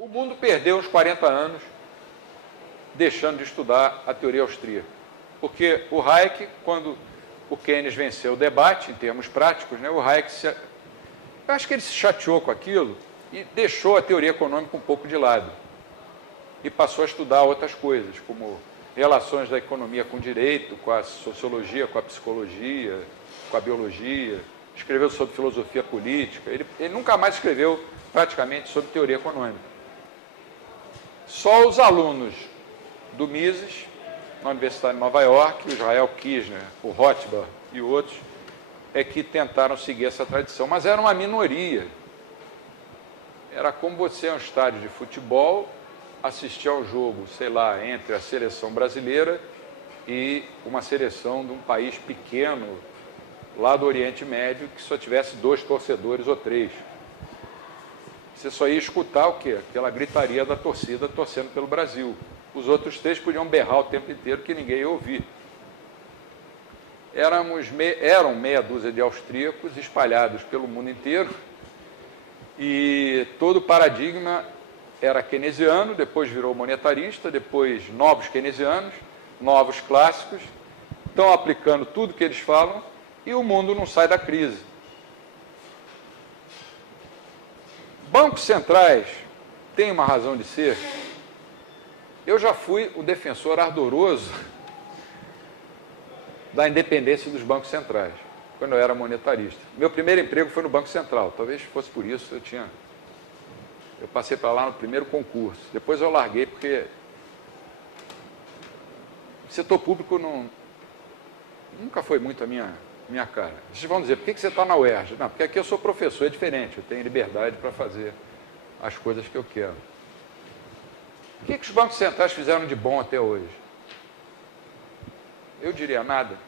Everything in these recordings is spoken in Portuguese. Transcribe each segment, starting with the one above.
O mundo perdeu uns 40 anos deixando de estudar a teoria austríaca. Porque o Hayek, quando o Keynes venceu o debate, em termos práticos, né, o Hayek, eu acho que ele se chateou com aquilo e deixou a teoria econômica um pouco de lado. E passou a estudar outras coisas, como relações da economia com o direito, com a sociologia, com a psicologia, com a biologia. Escreveu sobre filosofia política. Ele nunca mais escreveu praticamente sobre teoria econômica. Só os alunos do Mises, na Universidade de Nova York, o Israel Kirzner, o Rothbard e outros, é que tentaram seguir essa tradição. Mas era uma minoria. Era como você ir a um estádio de futebol, assistir ao jogo, sei lá, entre a seleção brasileira e uma seleção de um país pequeno, lá do Oriente Médio, que só tivesse 2 torcedores ou 3. Você só ia escutar o quê? Aquela gritaria da torcida torcendo pelo Brasil. Os outros 3 podiam berrar o tempo inteiro que ninguém ia ouvir. Eram meia dúzia de austríacos espalhados pelo mundo inteiro e todo o paradigma era keynesiano, depois virou monetarista, depois novos keynesianos, novos clássicos, estão aplicando tudo que eles falam e o mundo não sai da crise. Bancos centrais têm uma razão de ser. Eu já fui o defensor ardoroso da independência dos bancos centrais, quando eu era monetarista. Meu primeiro emprego foi no Banco Central, talvez fosse por isso eu passei para lá no primeiro concurso. Depois eu larguei porque o setor público nunca foi muito a minha cara. Vocês vão dizer, por que você está na UERJ? Não, porque aqui eu sou professor, é diferente, eu tenho liberdade para fazer as coisas que eu quero. O que os bancos centrais fizeram de bom até hoje? Eu diria nada.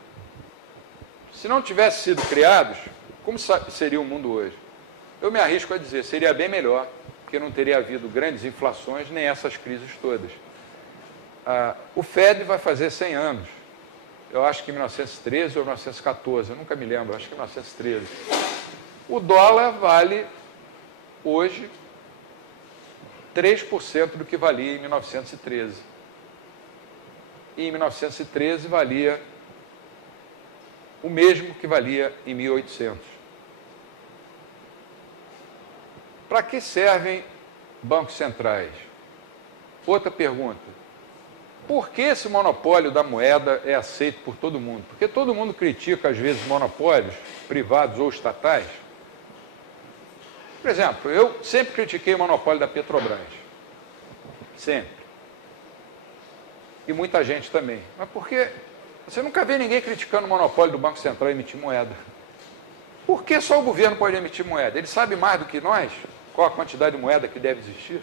Se não tivessem sido criados, como seria o mundo hoje? Eu me arrisco a dizer, seria bem melhor, porque não teria havido grandes inflações nem essas crises todas. O Fed vai fazer 100 anos. Eu acho que em 1913 ou 1914, eu nunca me lembro, acho que em 1913. O dólar vale, hoje, 3% do que valia em 1913. E em 1913 valia o mesmo que valia em 1800. Para que servem bancos centrais? Outra pergunta. Por que esse monopólio da moeda é aceito por todo mundo? Porque todo mundo critica, às vezes, monopólios privados ou estatais. Por exemplo, eu sempre critiquei o monopólio da Petrobras. Sempre. E muita gente também. Mas por que você nunca vê ninguém criticando o monopólio do Banco Central emitir moeda? Por que só o governo pode emitir moeda? Ele sabe mais do que nós qual a quantidade de moeda que deve existir?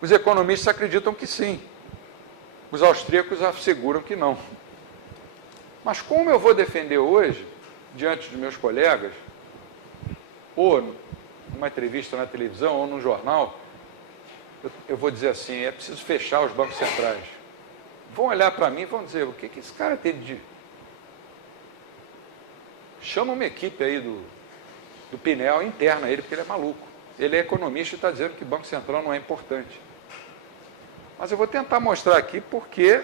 Os economistas acreditam que sim. Os austríacos asseguram que não. Mas como eu vou defender hoje, diante dos meus colegas, ou numa entrevista na televisão, ou num jornal, eu vou dizer assim, é preciso fechar os bancos centrais. Vão olhar para mim e vão dizer, o que esse cara tem de... Chama uma equipe aí do Pinel interna ele, porque ele é maluco. Ele é economista e está dizendo que o Banco Central não é importante. Mas eu vou tentar mostrar aqui porque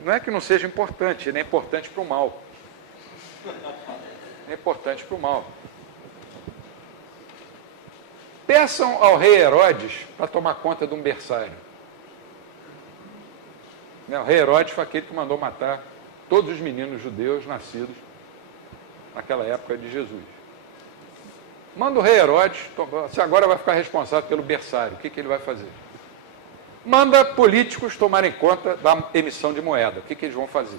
não é que não seja importante, ele é importante para o mal. É importante para o mal. Peçam ao rei Herodes para tomar conta de um berçário. O rei Herodes foi aquele que mandou matar todos os meninos judeus nascidos naquela época de Jesus. Manda o rei Herodes, você agora vai ficar responsável pelo berçário, o que ele vai fazer? Manda políticos tomarem conta da emissão de moeda. O que eles vão fazer?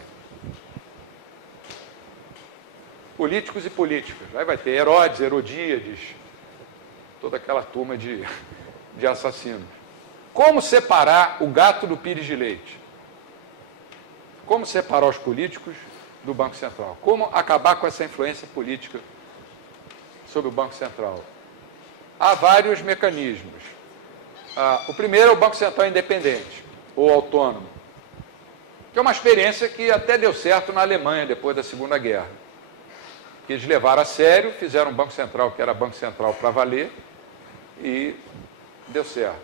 Políticos e políticas. Aí vai ter Herodes, Herodíades, toda aquela turma de assassinos. Como separar o gato do pires de leite? Como separar os políticos do Banco Central? Como acabar com essa influência política sobre o Banco Central? Há vários mecanismos. O primeiro é o Banco Central independente, ou autônomo, que é uma experiência que até deu certo na Alemanha, depois da Segunda Guerra. Que eles levaram a sério, fizeram um Banco Central que era Banco Central para valer, e deu certo.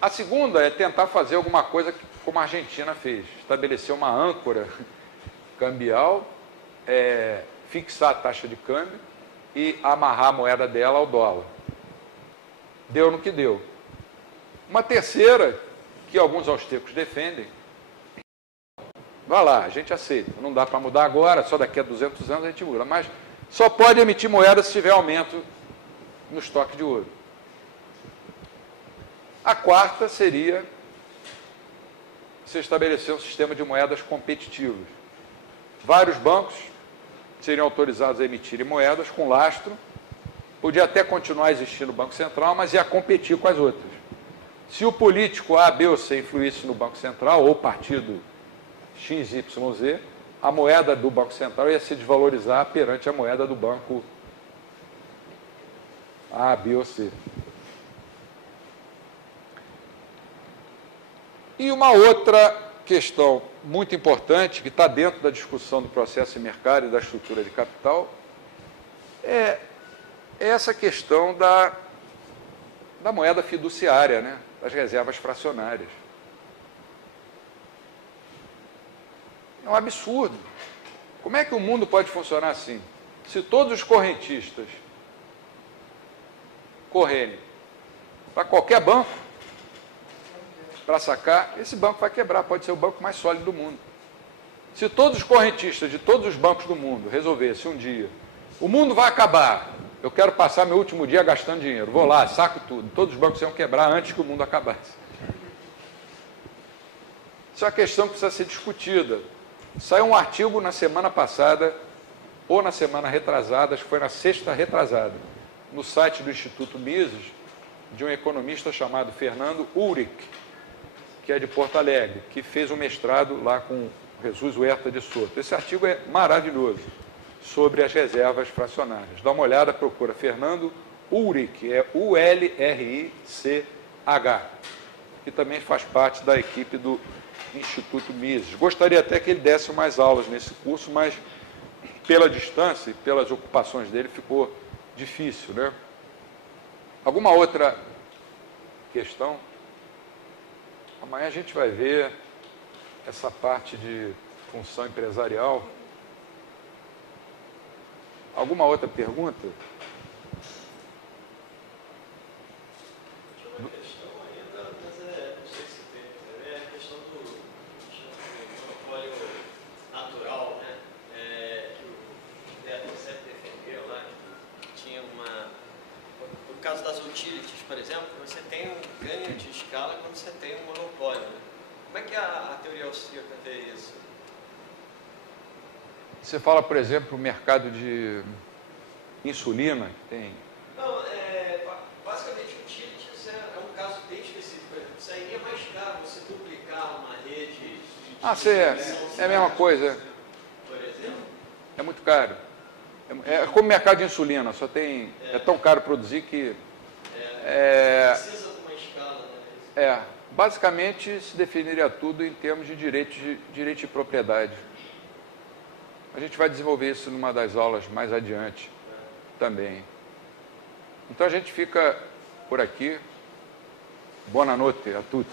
A segunda é tentar fazer alguma coisa como a Argentina fez, estabelecer uma âncora cambial, fixar a taxa de câmbio e amarrar a moeda dela ao dólar. Deu no que deu. Uma terceira, que alguns austríacos defendem, vai lá, a gente aceita, não dá para mudar agora, só daqui a 200 anos a gente muda, mas só pode emitir moeda se tiver aumento no estoque de ouro. A quarta seria se estabelecer um sistema de moedas competitivas. Vários bancos seriam autorizados a emitirem moedas com lastro, podia até continuar existindo o Banco Central, mas ia competir com as outras. Se o político A, B ou C influísse no Banco Central, ou partido XYZ, a moeda do Banco Central ia se desvalorizar perante a moeda do banco A, B ou C. E uma outra questão muito importante, que está dentro da discussão do processo de mercado e da estrutura de capital, é essa questão da moeda fiduciária, né? Das reservas fracionárias. É um absurdo. Como é que o mundo pode funcionar assim? Se todos os correntistas correrem para qualquer banco, para sacar, esse banco vai quebrar, pode ser o banco mais sólido do mundo. Se todos os correntistas de todos os bancos do mundo resolvessem um dia, o mundo vai acabar, eu quero passar meu último dia gastando dinheiro, vou lá, saco tudo, todos os bancos iam quebrar antes que o mundo acabasse. Isso é uma questão que precisa ser discutida. Saiu um artigo na semana passada, ou na semana retrasada, acho que foi na sexta retrasada, no site do Instituto Mises, de um economista chamado Fernando Ulrich, que é de Porto Alegre, que fez um mestrado lá com Jesus Huerta de Soto. Esse artigo é maravilhoso, sobre as reservas fracionárias. Dá uma olhada, procura Fernando Ulrich, é U-L-R-I-C-H, que também faz parte da equipe do Instituto Mises. Gostaria até que ele desse mais aulas nesse curso, mas pela distância e pelas ocupações dele ficou difícil, né? Alguma outra questão? Amanhã a gente vai ver essa parte de função empresarial. Alguma outra pergunta? Tinha uma questão ainda, mas não sei se tem também, a questão do monopólio natural, né? Que o Beto sempre defendeu lá, que tinha uma... No caso das utilities, por exemplo, você tem um ganho de escala quando você tem um monopólio, né? Como é que a teoria austríaca vê isso? Você fala, por exemplo, o mercado de insulina, que tem... Não, basicamente, utilities é um caso bem específico. Sairia mais caro você duplicar uma rede de é a mesma coisa. Por exemplo. É muito caro. É como o mercado de insulina, só tem... É tão caro produzir que... Precisa de uma escala, né? Basicamente, se definiria tudo em termos de direito de propriedade. A gente vai desenvolver isso numa das aulas mais adiante também. Então a gente fica por aqui. Boa noite a tutti.